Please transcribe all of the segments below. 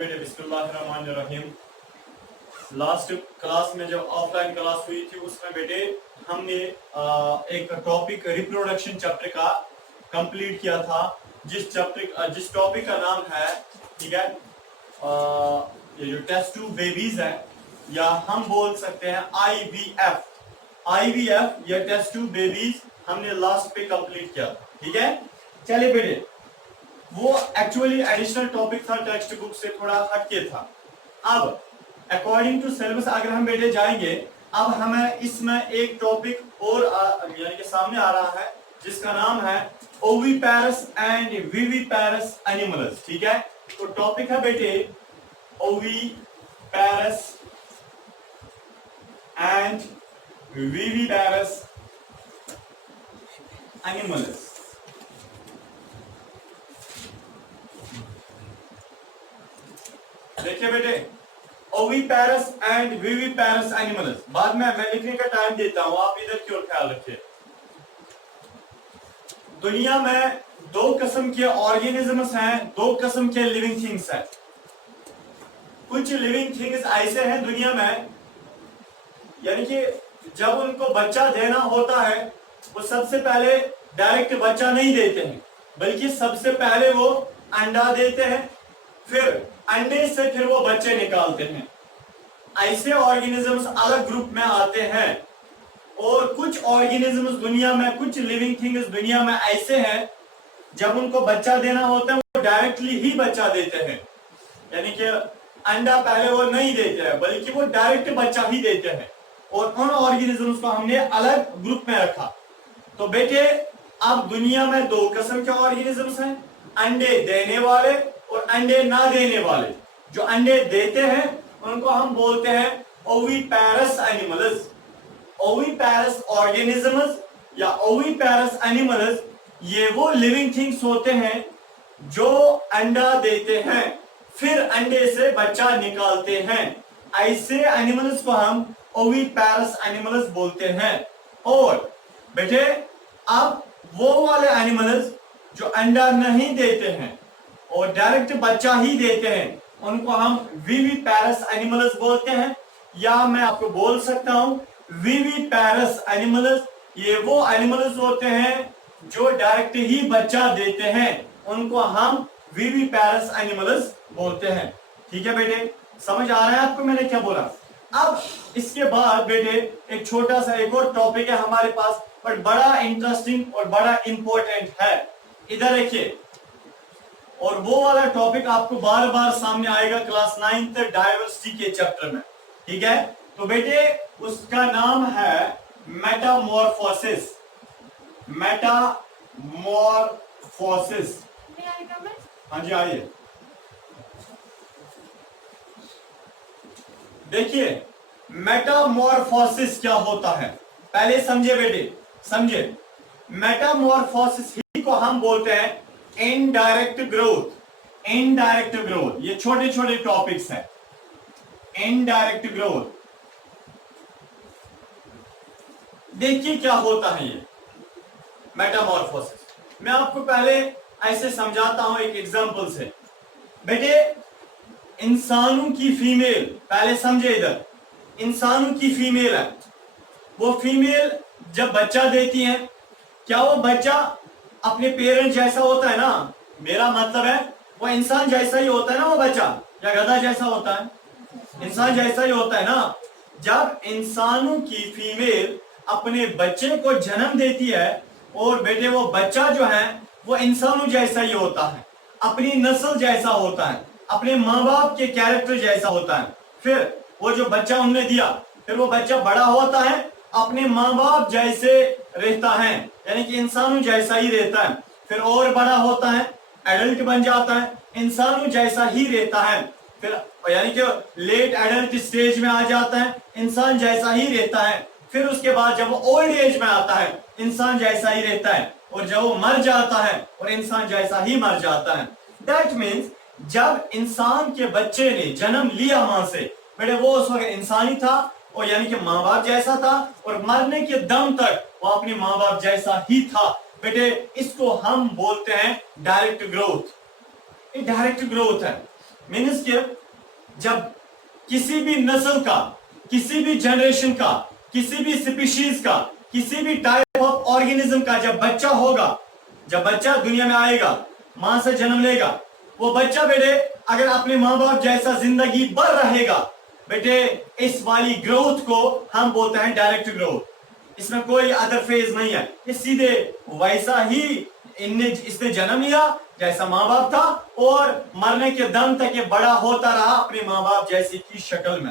बेटे बिस्मिल्लाहिर्रहमानिर्रहीम। Last class में जब ऑफलाइन क्लास हुई थी उसमें बेटे हमने एक टॉपिक रिप्रोडक्शन चैप्टर का कंप्लीट किया था, जिस टॉपिक का नाम है, ठीक है, ये जो टेस्ट ट्यूब बेबीज है या हम बोल सकते हैं आईवीएफ या टेस्ट ट्यूब बेबीज हमने लास्ट पे कंप्लीट किया था। ठीक है, चलिए बेटे, वो एक्चुअली एडिशनल टॉपिक था, टेक्स्ट बुक से थोड़ा हटके था। अब अकॉर्डिंग टू सिलेबस अगर हम बेटे जाएंगे, अब हमें इसमें एक टॉपिक और यानी कि सामने आ रहा है जिसका नाम है ओविपेरस एंड विविपेरस एनिमल्स। ठीक है, तो टॉपिक है बेटे ओविपेरस एंड विविपेरस एनिमल्स। देखिए बेटे, ओविपेरस एंड विविपेरस एनिमल्स, बाद में मैं लिखने का टाइम देता हूं, आप इधर की ओर ख्याल रखिए। दुनिया में दो किस्म के ऑर्गेनिजम्स हैं, दो किस्म के लिविंग थिंग्स हैं। कुछ लिविंग थिंग्स ऐसे हैं दुनिया में, यानी कि जब उनको बच्चा देना होता है वो सबसे पहले डायरेक्ट बच्चा नहीं देते हैं, बल्कि सबसे पहले वो अंडा देते हैं, फिर अंडे से फिर वो बच्चे निकालते हैं। ऐसे ऑर्गेनिजम्स अलग ग्रुप में आते हैं। और कुछ ऑर्गेनिजम्स दुनिया में, कुछ लिविंग थिंग्स दुनिया में ऐसे हैं, जब उनको बच्चा देना होता है वो डायरेक्टली ही बच्चा देते हैं, यानी कि अंडा पहले वो नहीं देते हैं बल्कि वो डायरेक्ट बच्चा ही देते हैं। और उन ऑर्गेनिजम्स को हमने अलग ग्रुप में रखा। तो बेटे, अब दुनिया में दो किस्म के ऑर्गेनिजम्स हैं, अंडे देने वाले और अंडे ना देने वाले। जो अंडे देते हैं उनको हम बोलते हैं ओविपेरस एनिमल्स। ओविपेरस ऑर्गेनिजम्स या ओविपेरस एनिमल्स, ये वो लिविंग थिंग्स होते हैं जो अंडा देते हैं, फिर अंडे से बच्चा निकालते हैं। ऐसे एनिमल्स को हम ओविपेरस एनिमल्स बोलते हैं। और बेटे, अब वो वाले एनिमल्स जो अंडा नहीं देते हैं और डायरेक्ट बच्चा ही देते हैं, उनको हम विविपेरस एनिमल्स बोलते हैं। या मैं आपको बोल सकता हूं विविपेरस एनिमल्स, ये वो एनिमल्स होते हैं जो डायरेक्ट ही बच्चा देते हैं, उनको हम विविपेरस एनिमल्स बोलते हैं। ठीक है बेटे, समझ आ रहा है आपको मैंने क्या बोला? अब इसके बाद बेटे एक छोटा सा एक और टॉपिक है हमारे पास, पर बड़ा इंटरेस्टिंग और बड़ा इंपॉर्टेंट है। इधर देखिए, और वो वाला टॉपिक आपको बार बार सामने आएगा क्लास 9th डायवर्सिटी के चैप्टर में। ठीक है, तो बेटे उसका नाम है मेटामॉर्फोसिस। मेटामॉर्फोसिस, हाँ जी आइए। देखिए मेटामॉर्फोसिस क्या होता है, पहले समझे बेटे, समझे। मेटामॉर्फोसिस ही को हम बोलते हैं इनडायरेक्ट ग्रोथ। इनडायरेक्ट ग्रोथ, ये छोटे छोटे टॉपिक्स हैं। इनडायरेक्ट ग्रोथ, देखिए क्या होता है ये मेटामॉर्फोसिस। मैं आपको पहले ऐसे समझाता हूं एक एग्जांपल से। बेटे, इंसानों की फीमेल, पहले समझे इधर, इंसानों की फीमेल है, वो फीमेल जब बच्चा देती है, क्या वो बच्चा अपने पेरेंट जैसा होता है ना? मेरा मतलब है वो इंसान जैसा ही होता है ना वो बच्चा, या गधा जैसा होता है? इंसान जैसा ही होता है ना। जब इंसानों की फीमेल अपने बच्चे को जन्म देती है, और बेटे वो बच्चा जो है वो इंसानों जैसा ही होता है, अपनी नस्ल जैसा होता है, अपने माँ बाप के कैरेक्टर जैसा होता है। फिर वो जो बच्चा उन्होंने दिया, फिर वो बच्चा बड़ा होता है, अपने माँ बाप जैसे रहता है, यानी कि इंसानों जैसा ही रहता है। फिर और बड़ा होता है, एडल्ट बन जाता है, इंसानों जैसा ही रहता है। फिर यानी कि लेट एडल्ट स्टेज में आ जाता है, इंसान जैसा ही रहता है। फिर उसके बाद जब वो ओल्ड एज में आता है, इंसान जैसा ही रहता है। और जब वो मर जाता है, और इंसान जैसा ही मर जाता है। दैट मीन्स जब इंसान के बच्चे ने जन्म लिया मां से, बेटे वो उस वक्त इंसान ही था, और यानी कि माँ बाप जैसा था, और मरने के दम तक वो अपने माँ बाप जैसा ही था। बेटे इसको हम बोलते हैं डायरेक्ट ग्रोथ। ये डायरेक्ट ग्रोथ है। मीन्स के जब किसी भी नस्ल का, किसी भी जनरेशन का, किसी भी स्पीशीज का, किसी भी टाइप ऑफ ऑर्गेनिज्म का जब बच्चा होगा, जब बच्चा दुनिया में आएगा, मां से जन्म लेगा, वो बच्चा बेटे अगर अपने माँ बाप जैसा जिंदगी भर रहेगा बेटे, इस वाली ग्रोथ को हम बोलते हैं डायरेक्ट ग्रोथ। इसमें कोई अदर फेज नहीं है, ये सीधे वैसा ही इसने जन्म लिया जैसा माँ बाप था और मरने के दम तक ये बड़ा होता रहा अपने माँ बाप जैसी की शक्ल में।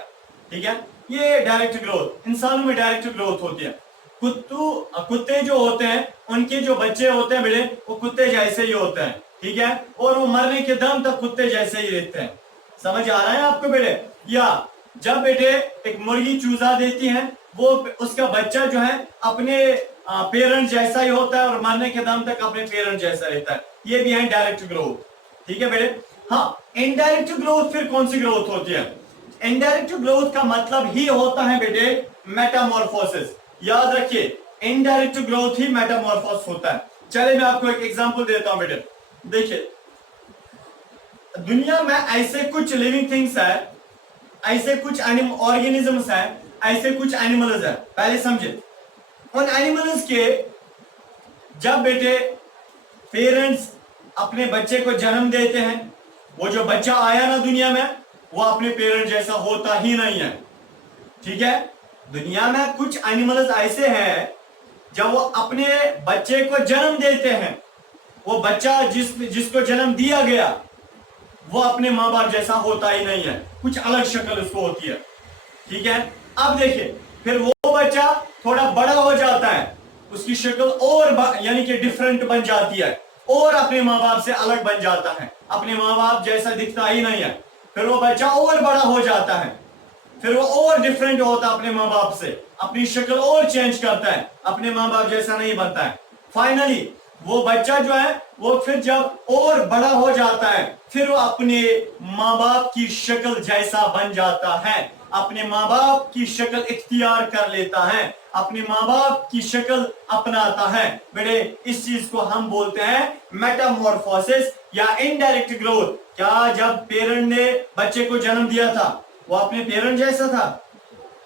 ठीक है, ये डायरेक्ट ग्रोथ, इंसानों में डायरेक्ट ग्रोथ होती है। कुत्ते जो होते हैं उनके जो बच्चे होते हैं बेटे वो कुत्ते जैसे ही होते हैं। ठीक है, और वो मरने के दम तक कुत्ते जैसे ही रहते हैं। समझ आ रहा है आपको बेटे? या जब बेटे एक मुर्गी चूजा देती है, वो उसका बच्चा जो है अपने पेरेंट जैसा ही होता है और मरने के दम तक अपने पेरेंट जैसा रहता है। ये भी है डायरेक्ट ग्रोथ। ठीक है बेटे। हाँ, इनडायरेक्ट ग्रोथ फिर कौन सी ग्रोथ होती है? इनडायरेक्ट ग्रोथ का मतलब ही होता है बेटे मेटामॉर्फोसिस। याद रखिए, इनडायरेक्ट ग्रोथ ही मेटामॉर्फोसिस होता है। चलिए मैं आपको एक एग्जांपल देता हूं बेटे। देखिए, दुनिया में ऐसे कुछ लिविंग थिंग्स है, ऐसे कुछ ऑर्गेनिजम्स है, ऐसे कुछ एनिमल्स है। पहले समझे, उन एनिमल्स के जब बेटे पेरेंट्स अपने बच्चे को जन्म देते हैं, वो जो बच्चा आया ना दुनिया में, वो अपने पेरेंट जैसा होता ही नहीं है। ठीक है, दुनिया में कुछ एनिमल्स ऐसे हैं जब वो अपने बच्चे को जन्म देते हैं, वो बच्चा जिसको जन्म दिया गया वो अपने माँ बाप जैसा होता ही नहीं है, कुछ अलग शक्ल उसको होती है। ठीक है, अब देखिए, फिर वो बच्चा थोड़ा बड़ा हो जाता है, उसकी शक्ल और यानी कि डिफरेंट बन जाती है और अपने माँ बाप से अलग बन जाता है, अपने माँ बाप जैसा दिखता ही नहीं है। फिर वो बच्चा और बड़ा हो जाता है, फिर वो और डिफरेंट होता है अपने माँ बाप से, अपनी शक्ल और चेंज करता है, अपने माँ बाप जैसा नहीं बनता है। फाइनली वो बच्चा जो है वो फिर जब और बड़ा हो जाता है, फिर वो अपने माँ बाप की शक्ल जैसा बन जाता है, अपने माँ बाप की शक्ल इख्तियार कर लेता है, अपने माँ बाप की शक्ल अपनाता है। बेटे, इस चीज को हम बोलते हैं मेटामॉर्फोसिस या इनडायरेक्ट ग्रोथ। क्या जब पेरेंट ने बच्चे को जन्म दिया था वो अपने पेरेंट जैसा था?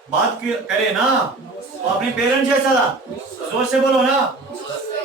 बात करे ना, वो अपने पेरेंट जैसा था? जोर से बोलो ना।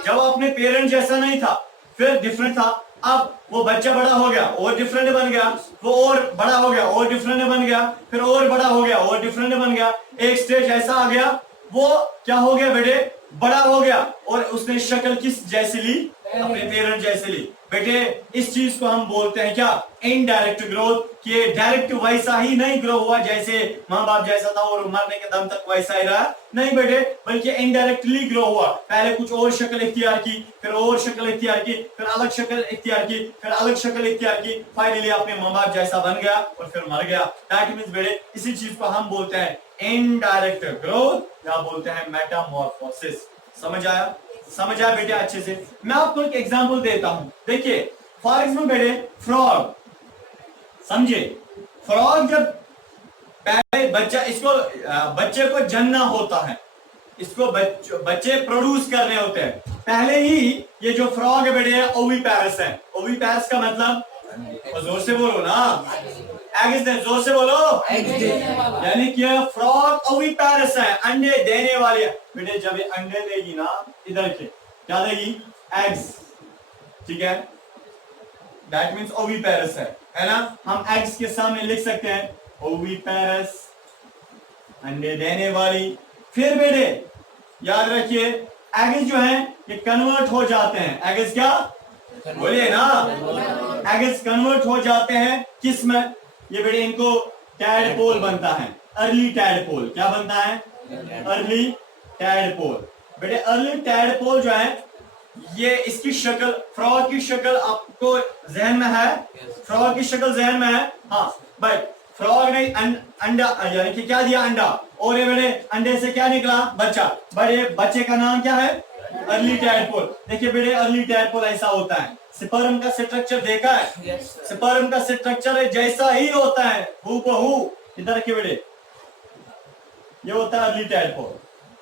जब वो अपने पेरेंट जैसा नहीं था, फिर डिफरेंट था। अब वो बच्चा बड़ा हो गया और डिफरेंट बन गया, वो और बड़ा हो गया और डिफरेंट बन गया, फिर और बड़ा हो गया और डिफरेंट बन गया। एक स्टेज ऐसा आ गया, वो क्या हो गया बेटे? बड़ा हो गया और उसने शक्ल किस जैसी ली? अपने पेरेंट जैसे ली। बेटे, इस चीज को हम बोलते हैं क्या? Indirect growth. कि डायरेक्ट वैसा ही नहीं ग्रो हुआ जैसे माँ बाप जैसा था और मरने के दम तक वैसा ही रहा, नहीं बेटे, बल्कि इनडायरेक्टली ग्रो हुआ। पहले कुछ और शक्ल इख्तियार की, फिर और शक्ल इख्तियार की, फिर अलग शक्ल इख्तियार की, फिर अलग शक्ल इख्तियार की, फाइनली अपने माँ बाप जैसा बन गया और फिर मर गया। दैट मींस बेटे, इसी चीज को हम बोलते हैं इनडायरेक्ट ग्रोथ या बोलते हैं मेटामॉर्फोसिस। समझ आया? समझ आया बेटे अच्छे से? मैं आपको एक एग्जांपल देता हूं। देखिए, फॉर एग्जांपल बेटे, फ्रॉग समझे। फ्रॉग जब पहले बच्चे को जन्ना होता है, इसको बच्चे प्रोड्यूस करने होते हैं, पहले ही ये जो फ्रॉग है बेटे ओविपेरस है। ओविपेरस का मतलब, जोर से बोलो ना, एग्स दे, जोर से बोलो, यानी कि फ्रॉग ओविपेरस है, अंडे देने वाली है। बेटे जब ये अंडे देगी ना, इधर के क्या देगी? एग्स। ठीक है, दैट मीन्स ओविपेरस है ना। हम एग्स के सामने लिख सकते हैं ओविपेरस, अंडे देने वाली। फिर बेटे याद रखिए, एग्स जो है ये कन्वर्ट हो जाते हैं। एग्स क्या बोलिए ना, एग्स कन्वर्ट हो जाते हैं किस में? ये बेटे इनको टैडपोल बनता है, अर्ली टैडपोल। क्या बनता है? Early tadpole. बेटे अर्ली टैडपोल जो है, ये इसकी शक्ल, फ्रॉग की शक्ल आपको जहन में है? फ्रॉग की शक्ल जहन में है? हाँ, बट फ्रॉग ने अंडा यानी कि क्या दिया? अंडा। और ये बेटे अंडे से क्या निकला? बच्चा। बड़े बच्चे का नाम क्या है? Early tadpole. देखिए बेटे, अर्ली टैडपोल ऐसा होता है। स्पर्म का स्ट्रक्चर देखा है? स्पर्म का स्ट्रक्चर जैसा ही होता है, हूबहू। इधर रखिए बेटे, ये होता है अर्ली टैडपोल।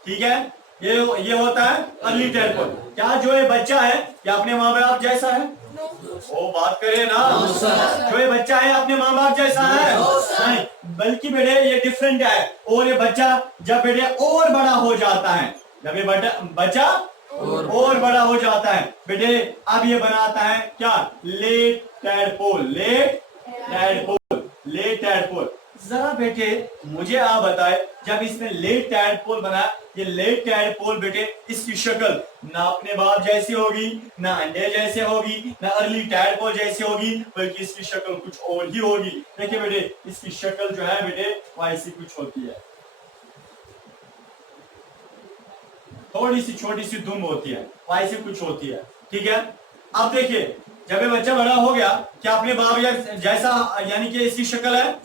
ठीक है, ये होता है अर्ली टैडपोल। क्या जो ये बच्चा है ये अपने माँ बाप जैसा है? वो बात करे ना। जो ये बच्चा है अपने माँ बाप जैसा है नहीं, बल्कि बेटे ये डिफरेंट है। और ये बच्चा जब बेटे और बड़ा हो जाता है, जब ये बच्चा और बड़ा हो जाता है बेटे, अब ये बनाता है क्या, लेट टैडपोल। Late tadpole. जरा बेटे मुझे आप बताए, जब इसने लेट टैडपोल बनाया, ये लेट टैडपोल बेटे इसकी शक्ल ना अपने बाप जैसी होगी, ना अंडे जैसे होगी, ना अर्ली टैडपोल जैसी होगी, बल्कि इसकी शक्ल कुछ और ही होगी। देखिए बेटे इसकी शक्ल जो है बेटे वो ऐसी कुछ होती है, थोड़ी सी छोटी सी दुम होती है, वो ऐसी कुछ होती है। ठीक है, अब देखिए जब ये बच्चा बड़ा हो गया, क्या अपने बाप जैसा यानी कि इसकी शक्ल है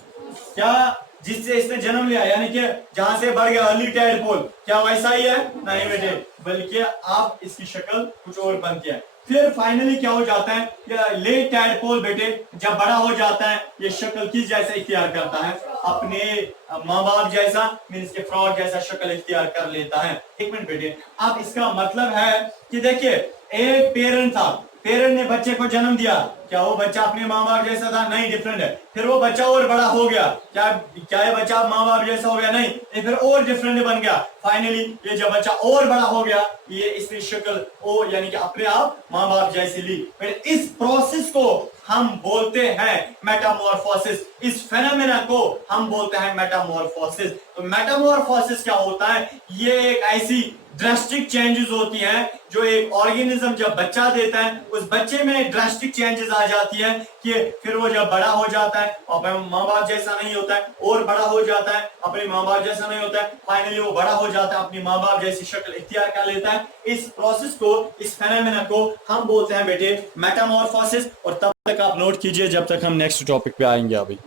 क्या, जिससे इसने जन्म लिया, यानी कि जहां से बढ़ गया अर्ली टैडपोल, क्या वैसा ही है? नहीं बेटे, बल्कि आप इसकी शक्ल कुछ और बनती है। फिर फाइनली क्या हो जाता है, लेट टैडपोल बेटे जब बड़ा हो जाता है, ये शक्ल किस जैसा इख्तियार करता है, अपने माँ बाप जैसा, मीन्स के फ्रॉड जैसा शक्ल इख्तियार कर लेता है। एक मिनट बेटे, अब इसका मतलब है कि देखिए एक पेरेंट था, पेरेंट ने बच्चे को जन्म दिया, क्या वो बच्चा अपने माँ बाप जैसा था? नहीं, डिफरेंट है। फिर वो बच्चा और बड़ा हो गया, क्या ये बच्चा माँ बाप जैसा हो गया? नहीं, ये फिर और डिफरेंट बन गया। फाइनली ये जब बच्चा और बड़ा हो गया, ये इसकी शक्ल और यानी कि अपने आप माँ बाप जैसी ली। फिर इस प्रोसेस को हम बोलते हैं मेटामॉर्फोसिस, इस फेनोमेना को हम बोलते हैं मेटामॉर्फोसिस। तो मेटामॉर्फोसिस क्या होता है? ये एक ऐसी ड्रास्टिक चेंजेस होती हैं जो एक ऑर्गेनिज्म जब बच्चा देता है, उस बच्चे में ड्रास्टिक चेंजेस आ जाती है कि फिर वो जब बड़ा हो जाता है अपने माँ बाप जैसा नहीं होता है, और बड़ा हो जाता है अपने माँ बाप जैसा नहीं होता है, फाइनली वो बड़ा हो जाता है अपनी माँ बाप जैसी शक्ल इख्तियार कर लेता है। इस प्रोसेस को, इस फेनोमेना को हम बोलते हैं बेटे मेटामॉर्फोसिस। और तब तक आप नोट कीजिए जब तक हम नेक्स्ट टॉपिक पे आएंगे। अभी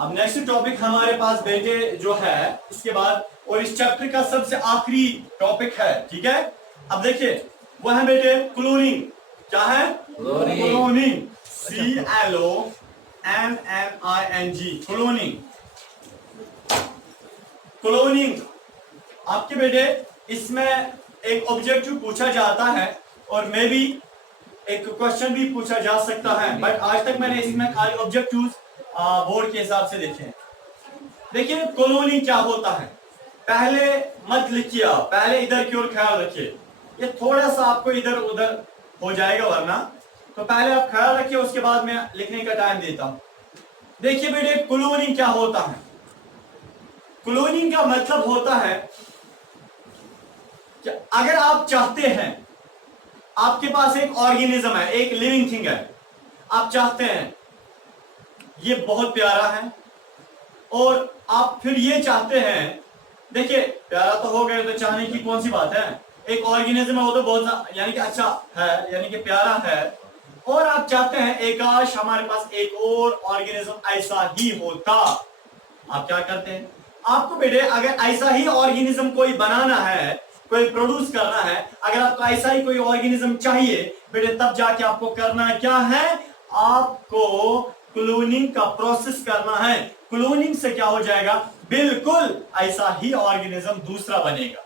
अब नेक्स्ट टॉपिक हमारे पास बेटे जो है इसके बाद, और इस चैप्टर का सबसे आखिरी टॉपिक है। ठीक है, अब देखिए वो है बेटे क्लोनिंग। क्या है? क्लोनिंग। CLONNING, cloning. क्लोनिंग आपके बेटे इसमें एक ऑब्जेक्टिव पूछा जाता है, और मे भी एक क्वेश्चन भी पूछा जा सकता है, बट आज तक मैंने इसमें खाली ऑब्जेक्टिव्स बोर्ड के हिसाब से देखे हैं। देखिए क्लोनिंग क्या होता है, पहले मत लिखिए, पहले इधर की ओर ख्याल रखिए, ये थोड़ा सा आपको इधर उधर हो जाएगा वरना, तो पहले आप ख्याल रखिए, उसके बाद मैं लिखने का टाइम देता हूं। देखिए बेटे क्लोनिंग क्या होता है? क्लोनिंग का मतलब होता है कि अगर आप चाहते हैं, आपके पास एक ऑर्गेनिज्म है, एक लिविंग थिंग है, आप चाहते हैं ये बहुत प्यारा है, और आप फिर ये चाहते हैं, देखिए प्यारा तो हो गया, तो चाहने की कौन सी बात है, एक ऑर्गेनिज्म है वो तो बहुत यानी कि अच्छा है, यानी कि प्यारा है, और आप चाहते हैं एक काश हमारे पास एक और ऑर्गेनिज्म ऐसा ही होता। आप क्या करते हैं? आपको बेटे अगर ऐसा ही ऑर्गेनिज्म कोई बनाना है, कोई प्रोड्यूस करना है, अगर आपको ऐसा ही कोई ऑर्गेनिज्म चाहिए बेटे, तब जाके आपको करना क्या है? आपको क्लोनिंग का प्रोसेस करना है। क्लोनिंग से क्या हो जाएगा? बिल्कुल ऐसा ही ऑर्गेनिज्म दूसरा बनेगा,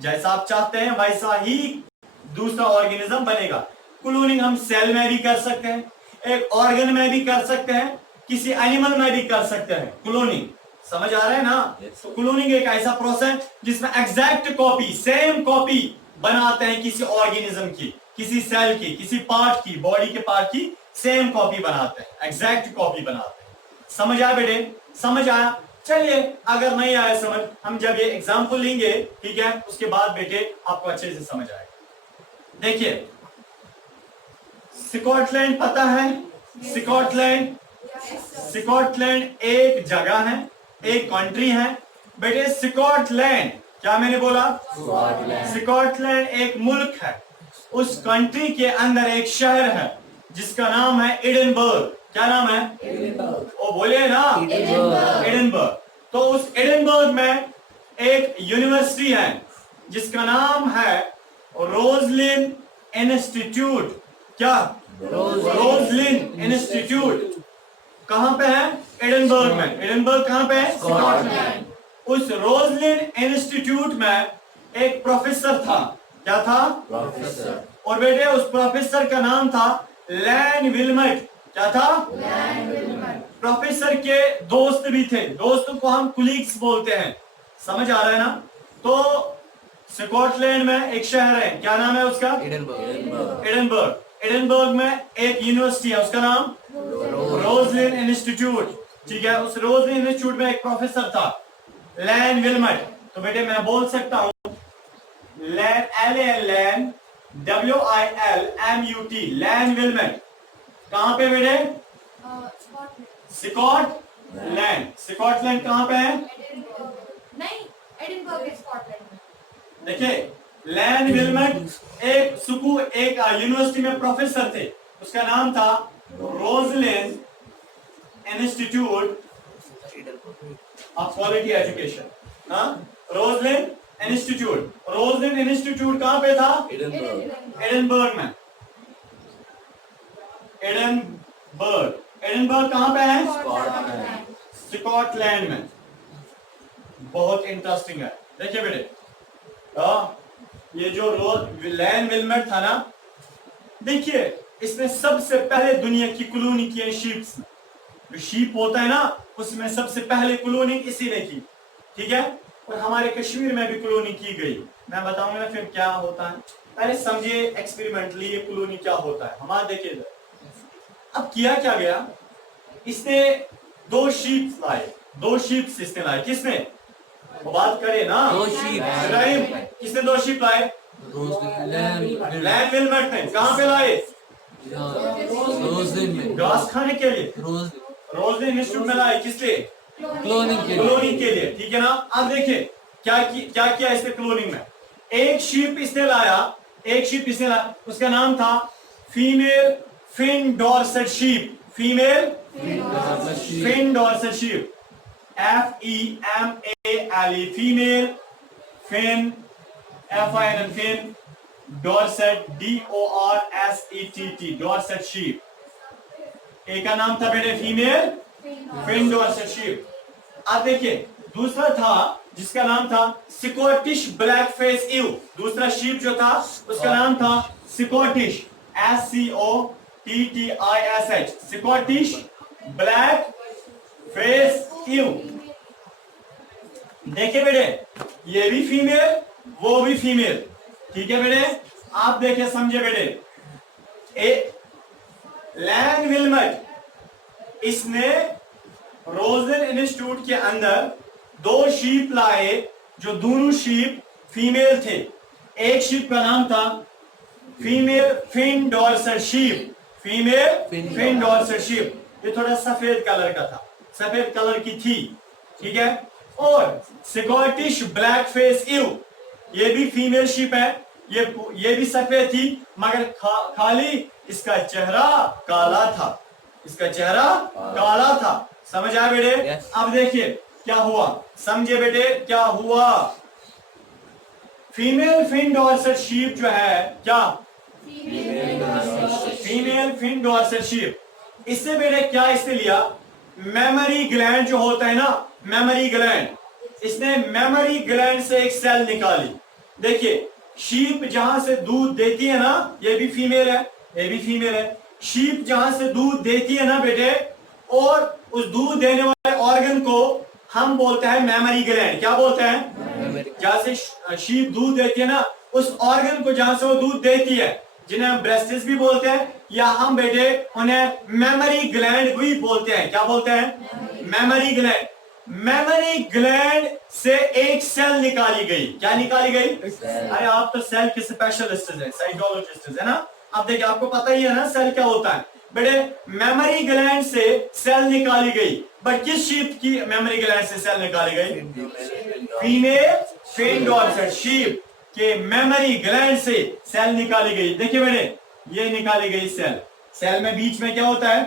जैसा आप चाहते हैं वैसा ही दूसरा ऑर्गेनिज्म बनेगा। क्लोनिंग हम सेल में भी कर सकते हैं, एक ऑर्गन में भी कर सकते हैं, किसी एनिमल में भी कर सकते हैं। क्लोनिंग समझ आ रहा है ना? तो क्लोनिंग एक ऐसा प्रोसेस जिसमें एग्जैक्ट कॉपी, सेम कॉपी बनाते हैं किसी ऑर्गेनिज्म की, किसी सेल की, किसी पार्ट की, बॉडी के पार्ट की सेम कॉपी बनाते हैं, एग्जैक्ट कॉपी बनाते हैं। समझ आया बेटे? समझ आया? चलिए अगर नहीं आया समझ, हम जब ये एग्जाम्पल लेंगे, ठीक है, उसके बाद बेटे आपको अच्छे से समझ आएगा। देखिए स्कॉटलैंड पता है? स्कॉटलैंड एक जगह है, एक कंट्री है बेटे। स्कॉटलैंड, क्या मैंने बोला? स्कॉटलैंड एक मुल्क है। उस कंट्री के अंदर एक शहर है जिसका नाम है एडिनबर्ग। क्या नाम है? ओ बोलिए ना, एडिनबर्ग। तो उस एडिनबर्ग में एक यूनिवर्सिटी है जिसका नाम है रोजलिन इंस्टीट्यूट। क्या? Roslin Institute. कहां पे है? एडिनबर्ग में। एडिनबर्ग कहां पे है? स्कॉटलैंड। उस रोजलिन इंस्टीट्यूट में एक प्रोफेसर था। क्या था? प्रोफेसर। और बेटे उस प्रोफेसर का नाम था लैन विल्मट। क्या था? प्रोफेसर के दोस्त भी थे, दोस्तों को हम कुलीग्स बोलते हैं। समझ आ रहा है ना? तो स्कॉटलैंड में एक शहर है, क्या नाम है उसका? एडनबर्ग। एडनबर्ग में एक यूनिवर्सिटी है, उसका नाम रोजलिन इंस्टीट्यूट। ठीक है, उस रोजलिन इंस्टीट्यूट में एक प्रोफेसर था लैन विल्मट। तो बेटे मैं बोल सकता हूं लैन, लैन WILMUT, लैन विल्मट। कहां पे बेटे? स्कॉटलैंड। स्कॉटलैंड कहां पे है? नहीं, एडिनबर्ग स्कॉटलैंड में। देखिए लैन विल्मट एक यूनिवर्सिटी में प्रोफेसर थे, उसका नाम था Roslin Institute of Quality Education. हाँ, रोजलिन इंस्टीट्यूट। रोजलिन इंस्टीट्यूट कहां पे था? एडनबर्ग में। एडनबर्ग। एडनबर्ग कहां पे है? स्कॉटलैंड में। बहुत इंटरेस्टिंग है। देखिए बेटे, ये जो लैन विल्मट था ना, देखिए इसने सबसे पहले दुनिया की कॉलोनी की है शीप्स में। जो शीप होता है ना, उसमें सबसे पहले कॉलोनी इसी ने की। ठीक है, और हमारे कश्मीर में भी कॉलोनी की गई। मैं बताऊंगा ना फिर क्या होता है। पहले समझिए एक्सपेरिमेंटली ये कॉलोनी क्या होता है। हमारा देखिए अब किया क्या गया, इसने 2 शीप्स लाए। 2 शीप्स इसने लाए। किसने? वो बात करे ना, 2 शीप। किसने 2 शीप लाए? लैन विल्मट ने। कहां पे लाए? रोजलिन में, घास खाने के लिए रोजलिन इंस्टीट्यूट में लाए। किसलिए? क्लोनिंग के लिए। ठीक है ना? अब देखिए क्या किया इसने क्लोनिंग में। एक शीप इसने लाया, उसका नाम था female Finn Dorset sheep. Female Finn Dorset sheep, FEMALE, female Finn, FIN Finn, Dorset DORSETT, Dorset sheep. एक का नाम था बेटे फीमेल फिन डॉर्सेट शीप। अब देखिए दूसरा था जिसका नाम था स्कॉटिश ब्लैक फेस ईव। दूसरा शीप जो था उसका नाम था Scottish, SCOTTISH, Scottish black face ewe. देखिए बेटे, ये भी फीमेल, वो भी फीमेल। ठीक है बेटे, आप देखिए समझे बेटे। लैन विल्मट इसने रोजलिन इंस्टीट्यूट के अंदर 2 शीप लाए, जो दोनों शीप फीमेल थे। एक शीप का नाम था female Finn Dorset sheep, female Finn Dorset sheep. ये थोड़ा सफेद कलर का था, सफेद कलर की थी। ठीक है, और स्कॉटिश ब्लैक फेस ईव, ये भी फीमेल शीप है। ये भी सफेद थी, मगर खाली इसका चेहरा काला था। इसका चेहरा काला था। समझ आया बेटे? Yes. अब देखिए क्या हुआ, समझे बेटे क्या हुआ। फीमेल फिन डॉर्सेट शीप जो है, क्या? Female Finn Dorset sheep. इससे बेटे क्या इसने लिया, मेमोरी ग्लैंड जो होता है ना, मेमोरी ग्लैंड, इसने मेमोरी ग्लैंड से एक सेल निकाली। देखिए शीप जहां से दूध देती है ना, ये भी फीमेल है, ये भी फीमेल है। शीप जहां से दूध देती है ना बेटे, और उस दूध देने वाले ऑर्गन को हम बोलते हैं मेमोरी ग्लैंड। क्या बोलते हैं? जहां से शीप दूध देती है ना, उस ऑर्गन को जहां से वो दूध देती है, जिन्हें हम ब्रेस्टिस भी बोलते हैं, या हम बेटे उन्हें मेमोरी ग्लैंड भी बोलते हैं। क्या बोलते हैं? Memory gland. मेमोरी ग्लैंड से एक सेल निकाली गई। क्या निकाली गई? अरे आप तो सेल के स्पेशलिस्ट हैं, साइटोलॉजिस्ट है ना। अब देखिए आपको पता ही है ना सेल क्या होता है। बेटे मेमोरी ग्लैंड से सेल निकाली गई, बट किस शीप की मेमोरी ग्लैंड से सेल निकाली गई? फीमेल फिन डॉर्सेट शीप के मेमोरी ग्लैंड से सेल निकाली गई। देखिए बेटे, ये निकाली गई सेल। सेल में बीच में क्या होता है?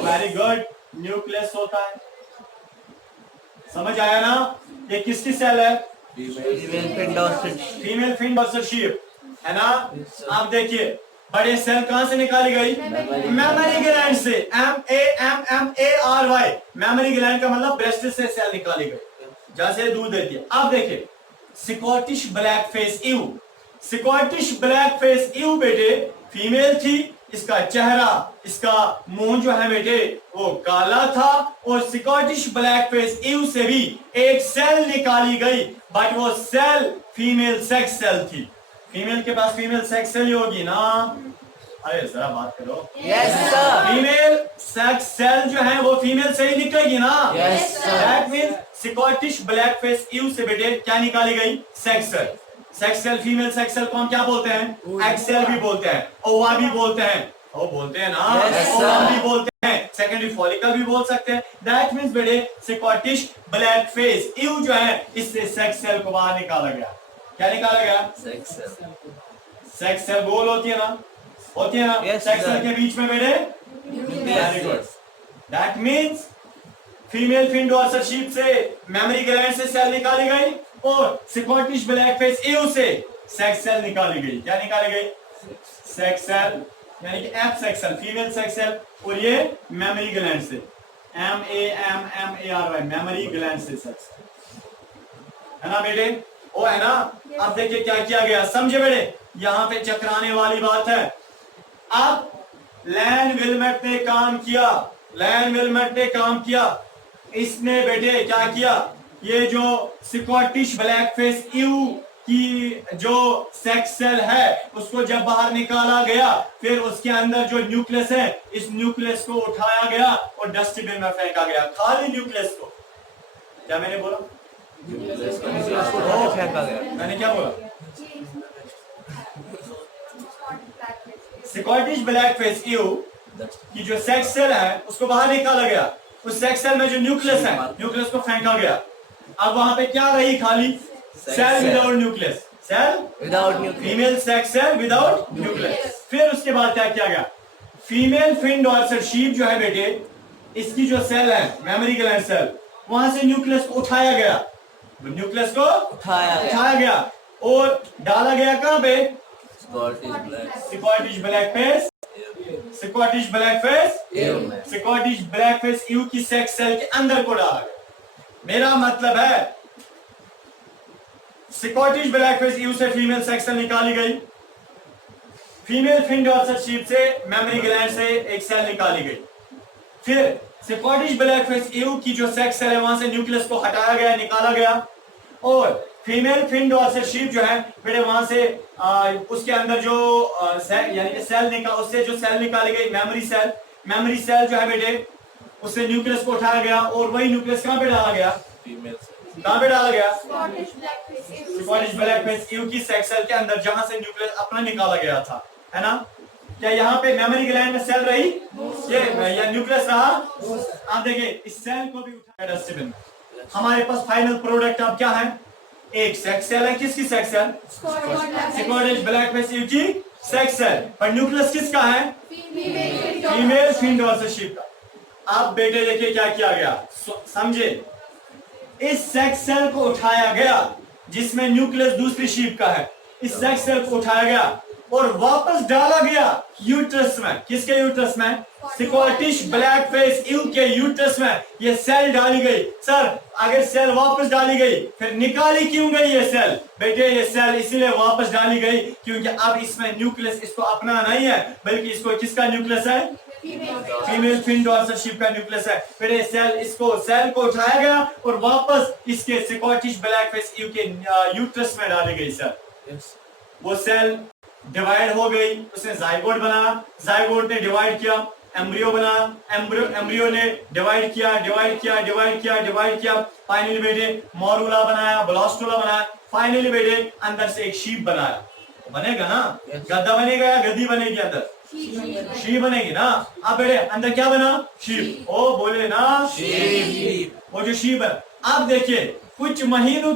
वेरी गुड, न्यूक्लियस होता है। समझ आया ना? ये किसकी सेल है? फीमेल फिन डॉर्सेट शीप है ना। आप देखिए बड़े सेल कहां से निकाली गई? मेमोरी ग्लैंड से। MEMMARY, मेमोरी ग्लैंड का मतलब ब्रेस्ट से सेल निकाली गई जहां से दूध देती है। अब देखिए Scottish black face ewe, Scottish black face ewe बेटे फीमेल थी, इसका चेहरा, इसका मुंह जो है बेटे वो काला था, और स्कॉटिश ब्लैक फेस ईव से भी एक सेल निकाली गई, बट वो सेल फीमेल सेक्स सेल थी। फीमेल के पास फीमेल सेक्स सेल ही होगी ना, अरे जरा बात करो। Yes sir. Female sex cell जो है वो फीमेल से ही निकलेगी ना। Yes sir. That means Scottish black face ewe से बेटे क्या निकाली गई? Sex cell. Sex cell, female sex cell को हम क्या बोलते हैं? एक्स सेल भी बोलते हैं, ओवा भी बोलते हैं, वो बोलते हैं ना, Yes, ओवा sir. भी बोलते हैं, सेकेंडरी फॉलिकल भी बोल सकते हैं। दैट मींस बेटे स्कॉटिश ब्लैक फेस ईव जो है इससे सेक्स सेल को बाहर निकाला गया। क्या निकाला गया? Sex cell. सेक्स सेल गोल होती है ना, होती है ना? Yes, sex cell sir. के बीच में बेटे Yes, very good. yes. That means female Finn Dorset sheep से मेमोरी ग्लैंड से सेल निकाली गई, और स्कॉटिश ब्लैक फेस ईव से सेक्स सेल निकाली गई। क्या निकाली गई? सेक्स सेल, यानी कि F sex cell, female sex cell, और ये मेमोरी ग्लैंड से, MAMMARY, मेमोरी ग्लैंड से सेक्स, है ना बेटे? वो है ना। अब देखिए क्या किया गया, समझे बेटे? यहां पे चकराने वाली बात है। अब लैन विल्मेट ने काम किया, लैन विल्मेट ने काम किया, इसने बेटे क्या किया, ये जो स्कॉटिश ब्लैक फेस ईव की जो सेक्स सेल है उसको जब बाहर निकाला गया, फिर उसके अंदर जो न्यूक्लियस है, इस न्यूक्लियस को उठाया गया और डस्टबिन में फेंका गया, खाली न्यूक्लियस को। क्या मैंने बोला? फेंका गया। मैंने क्या बोला? स्कॉटिश ब्लैक फेस ईव की जो सेक्स सेल है उसको बाहर निकाला गया, उस सेक्स सेल में जो न्यूक्लियस है, न्यूक्लियस को फेंका गया। अब वहां पे क्या रही? खाली cell without nucleus, cell without nucleus. Female sex cell without nucleus. फिर उसके बाद क्या किया गया? फीमेल फिन डॉर्सल शीप जो है बेटे, इसकी जो सेल है मेमोरी ग्लैंड सेल, वहां से न्यूक्लियस को उठाया गया, न्यूक्लियस को उठाया गया और डाला गया कहां पे? Scottish black face, Scottish black face, Scottish black face ewe की सेक्स सेल के अंदर को डाला गया। मेरा मतलब है स्कॉटिश ब्लैक फेस ईव से फीमेल सेक्स सेल निकाली गई, फीमेल फिन डॉर्सल शीप से मेमोरी ग्लैंड से एक सेल निकाली गई, फिर स्कॉटिश ब्लैक फेस ईव की जो सेक्स सेल है वहां से न्यूक्लियस को हटाया गया, निकाला गया, और फीमेल फिन डॉर्सल शीप जो है बेटे वहां से उसके अंदर जो यानी कि सेल निकाल, उससे जो सेल निकाली गई मेमोरी सेल जो है बेटे उससे न्यूक्लियस को उठाया गया, और वही न्यूक्लियस कहां पे डाला गया? कहां पे डाला गया? स्कॉटिश ब्लैक फेस ईव की सेक्स सेल के अंदर, जहां से न्यूक्लियस अपना निकाला गया था, है ना? क्या यहाँ पे मेमोरी ग्लैंड में सेल रही? ये न्यूक्लियस रहा। आप देखिए इस सेल को भी उठाया डस्टबिन में। हमारे पास फाइनल प्रोडक्ट अब क्या है? एक सेक्स सेल है। किसकी sex cell? Scottish black face ewe की सेक्स सेल, पर न्यूक्लियस किसका है? फीमेल फिन डॉर्सल शीप का। अब बेटे देखिए क्या किया गया, समझे? इस सेक्स सेल को उठाया गया जिसमें न्यूक्लियस दूसरी शीप का है, इस सेक्स सेल को उठाया गया और वापस डाला गया यूट्रस में। किसके यूट्रस में? स्कॉटिश ब्लैक फेस ईव के यूट्रस में ये सेल डाली गई। सर अगर सेल वापस डाली गई फिर निकाली क्यों गई ये सेल? बेटे ये सेल इसलिए वापस डाली गई क्योंकि अब इसमें न्यूक्लियस इसको अपना नहीं है, बल्कि इसको किसका न्यूक्लियस है? फीमेल फिन डॉर्सल शीप का न्यूक्लियस है। फिर ये सेल को उठाया गया और वापस इसके स्कॉटिश ब्लैक फेस ईव के यूट्रस में डाली गई सेल। वो सेल डिवाइड हो गई, उसने जाइगोट बनाया, जाइगोट ने डिवाइड किया, एम्ब्रियो बना, एम्ब्रियो ने डिवाइड किया, फाइनली बेटे मोरूला बनाया, ब्लास्टोला बनाया, फाइनली बेटे अंदर से एक शीप बनाया। बनेगा ना? गद्दा बनेगा या गद्दी बनेगी? अंदर शीप बनेगी ना। अब बेटे अंदर क्या बना? शीप। ओ बोले ना शीप। वो जो शीप है, अब देखिए कुछ महीनों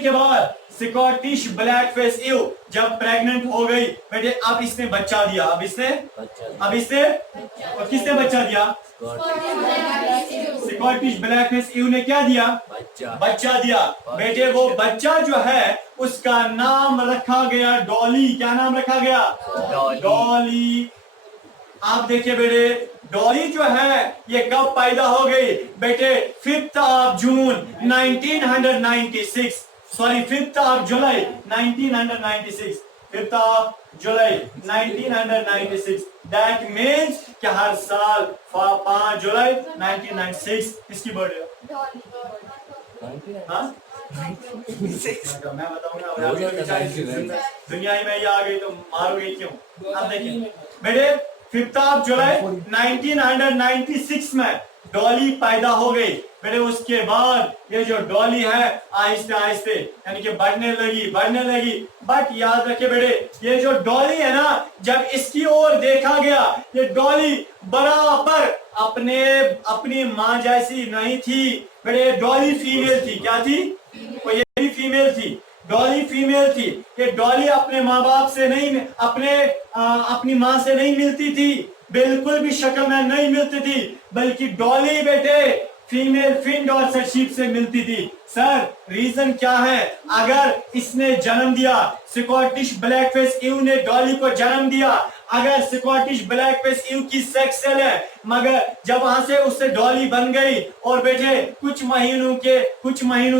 के बाद स्कॉटिश ब्लैक फेस ईव जब प्रेग्नेंट हो गई बेटे, अब इसने बच्चा दिया। अब इसने और किसने बच्चा दिया? स्कॉटिश ब्लैक फेस ईव ने क्या दिया? बच्चा दिया। बेटे वो बच्चा जो है उसका नाम रखा गया डॉली। क्या नाम रखा गया? डॉली। आप देखिए बेटे डॉली जो है ये कब पैदा हो गई? बेटे 5 जून 1996, sorry, 5th of July 1996, 5th of July 1996, that means कि हर साल 5 जुलाई 1996 इसकी बर्थडे। हाँ मैं बताऊंगा, दुनिया ही में ये आ गई तो मारोगे क्यों? अब देखिए बेटे, 5th of July 1996 में डॉली पैदा हो गई बेटे। उसके बाद ये जो डॉली है आहिस्ते आहिस्ते यानी कि बढ़ने लगी। बट याद रखे बेटे, ये जो डॉली है ना, जब इसकी ओर देखा गया, ये डॉली बराबर अपनी माँ जैसी नहीं थी बेटे। डॉली फीमेल थी। क्या थी? वो ये भी फीमेल थी, डॉली फीमेल थी। ये डॉली अपने माँ बाप से नहीं, अपनी माँ से नहीं मिलती थी, बिल्कुल भी शक्ल में नहीं मिलती थी, बल्कि डॉली बेटे फीमेल फिन डॉर्सेट शीप से मिलती थी। सर रीजन क्या है? अगर इसने जन्म दिया, स्कॉटिश ब्लैकफेस ईव ने डॉली को जन्म दिया, अगर स्कॉटिश ब्लैकफेस ईव की सेक्स सेल है, मगर जब वहां से उससे डॉली बन गई और बेटे कुछ महीनों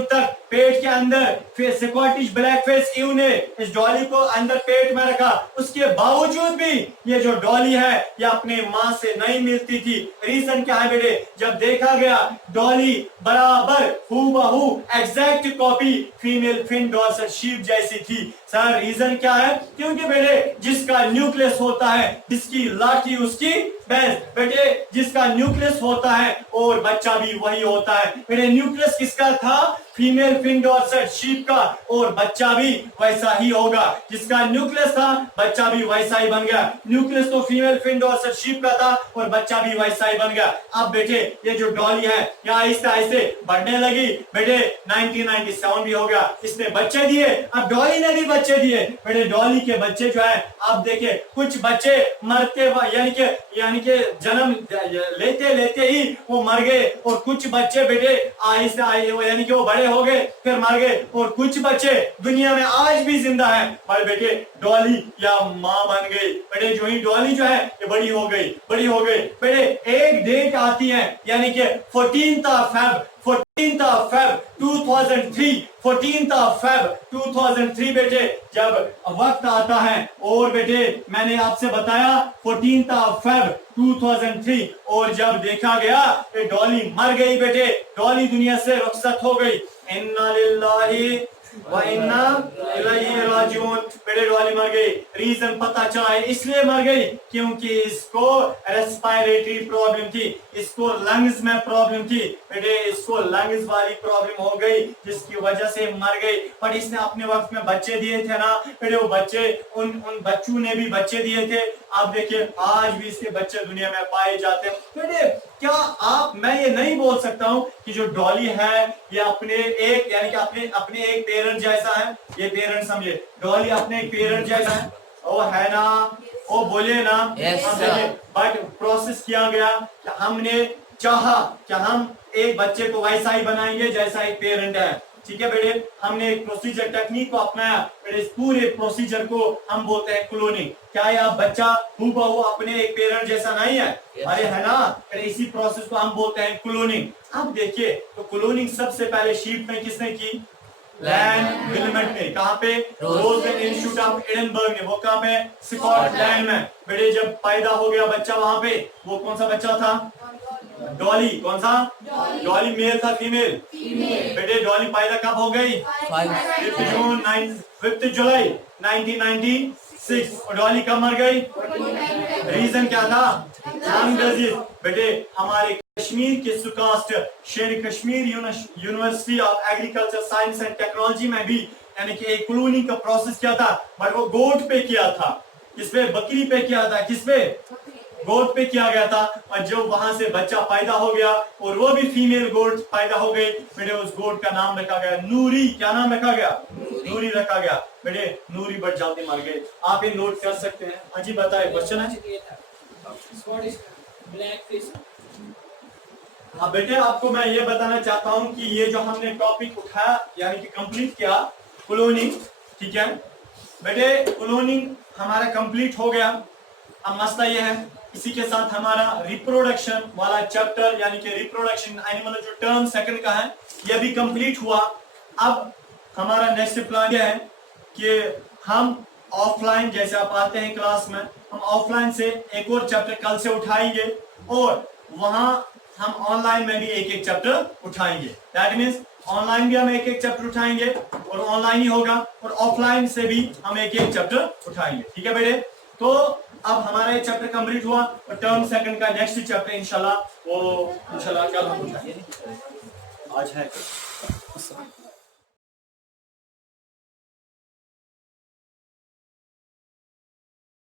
तक पेट के अंदर फिर स्कॉटिश ब्लैकफेस ईव ने इस डॉली को अंदर पेट में रखा, उसके बावजूद भी ये जो डॉली है ये अपने माँ से नहीं मिलती थी। रीजन क्या है बेटे? जब देखा गया डॉली बराबर हूबहू exact copy female Finn Dorset sheep जैसी थी। सर रीजन क्या है? क्योंकि बेटे जिसका न्यूक्लियस होता है, जिसकी लाठी उसकी भैंस, बेटे जिसका न्यूक्लियस होता है और बच्चा भी वही होता है। बेटे न्यूक्लियस किसका था? फीमेल फिन डॉर्सेट शीप का, और बच्चा भी वैसा ही होगा। जिसका न्यूक्लियस था बच्चा भी वैसा ही बन गया। न्यूक्लियस तो फीमेल फिन डॉर्सेट शीप का था और बच्चा भी वैसा ही बन गया। अब बेटे ये जो डॉली है ये आहिस्ते आहिस्ते बढ़ने लगी बेटे। 1997 भी हो गया, इसने बच्चे दिए। अब डॉली ने भी बच्चे दिए बेटे। डॉली के बच्चे जो है आप देखिए, कुछ बच्चे मरते यानी कि जन्म लेते ही वो मर गए, और कुछ बच्चे बेटे आहिस्ते यानी कि वो बड़े हो गए फिर मर गए, और कुछ बच्चे दुनिया में आज भी जिंदा है पर बेटे डॉली या माँ बन गई बेटे। जो ही डॉली जो है ये बड़ी हो गई बेटे। एक डेट आती है यानी कि 14th of Feb 2003 बेटे, जब वक्त आता है। और बेटे मैंने आपसे बताया 14th of Feb 2003, और जब देखा गया कि डॉली मर गई बेटे, डॉली दुनिया से रुखसत हो गई। इन्ना लिल्लाहि व इन्ना इलैहि राजिऊन। बेटे डॉली मर गई। रीजन पता चला है इसलिए मर गई क्योंकि इसको रेस्पिरेटरी प्रॉब्लम थी, इसको लंग्स में प्रॉब्लम थी बेटे, इसको लंग्स वाली प्रॉब्लम हो गई जिसकी वजह से मर गई। पर इसने अपने वक्त में बच्चे दिए थे ना बेटे, वो बच्चे उन बच्चों ने भी बच्चे दिए थे। आप देखिए आज भी इसके बच्चे दुनिया में पाए जाते हैं बेटे। क्या मैं ये नहीं बोल सकता हूँ कि जो डॉली है ये अपने एक यानी कि अपने एक पेरेंट जैसा है? ये पेरेंट समझे, डॉली अपने एक पेरेंट जैसा है, वो है ना, वो बोले ना। बट प्रोसेस किया गया कि हमने चाहा कि हम एक बच्चे को वैसा ही बनाएंगे जैसा एक पेरेंट है। ठीक है बेटे, हमने एक प्रोसीजर टेक्निक को अपनाया बेटे। इस पूरे प्रोसीजर को हम बोलते हैं क्लोनिंग। क्या है? आप बच्चा हूबहू अपने एक पेरेंट जैसा नहीं है, अरे है ना? इसी प्रोसेस को हम बोलते हैं क्लोनिंग। अब देखिए तो क्लोनिंग सबसे पहले शीप में किसने की? लैंड विलमेट ने। कहाँ पे? रोजन इंस्टीट्यूट ऑफ एडिनबर्ग ने। वो कहाँ पे? स्कॉटलैंड में बेटे। जब पैदा हो गया बच्चा वहां पे, वो कौन सा बच्चा था? डॉली। कौन सा? डॉली मेल था फीमेल? बेटे डॉली पैदा कब हो गई? 5 जुलाई 1996। और डॉली कब मर गई? रीजन क्या था? Lung disease. बेटे हमारे कश्मीर के सुकास्ट शेर Kashmir university of agriculture science and technology में भी यानी कि एक क्लोनिंग का प्रोसेस किया था, बट वो गोट पे किया था। किस पे? बकरी पे किया था। किस पे? गोट पे किया गया था। और जब वहां से बच्चा पैदा हो गया और वो भी फीमेल गोट पैदा हो गई बेटे, उस गोट का नाम रखा गया नूरी। क्या नाम रखा गया? नूरी रखा गया बेटे। नूरी बट जल्दी मर गए। आप ये नोट कर सकते हैं। अजी बताए क्वेश्चन है? हाँ बेटे, आपको मैं ये बताना चाहता हूँ कि ये जो हमने टॉपिक उठाया यानी कि कंप्लीट किया क्लोनिंग, ठीक है बेटे, क्लोनिंग हमारा कंप्लीट हो गया। अब मसला ये है, इसी के साथ हमारा रिप्रोडक्शन वाला चैप्टर यानी कि रिप्रोडक्शन एनिमल जो टर्म सेकंड का है ये भी कंप्लीट हुआ। अब हमारा नेक्स्ट प्लान यह है कि हम ऑफलाइन, जैसे आप आते हैं क्लास में, हम ऑफलाइन से एक और चैप्टर कल से उठाएंगे और वहां हम ऑनलाइन में भी एक एक चैप्टर उठाएंगे। दैट मीन्स ऑनलाइन भी हम एक एक चैप्टर उठाएंगे और ऑनलाइन ही होगा, और ऑफलाइन से भी हम एक एक चैप्टर उठाएंगे। ठीक है बेटे, तो अब हमारा ये चैप्टर कंप्लीट हुआ और टर्म सेकंड का नेक्स्ट चैप्टर इंशाल्लाह वो इंशाल्लाह कल हम उठाएंगे। आज है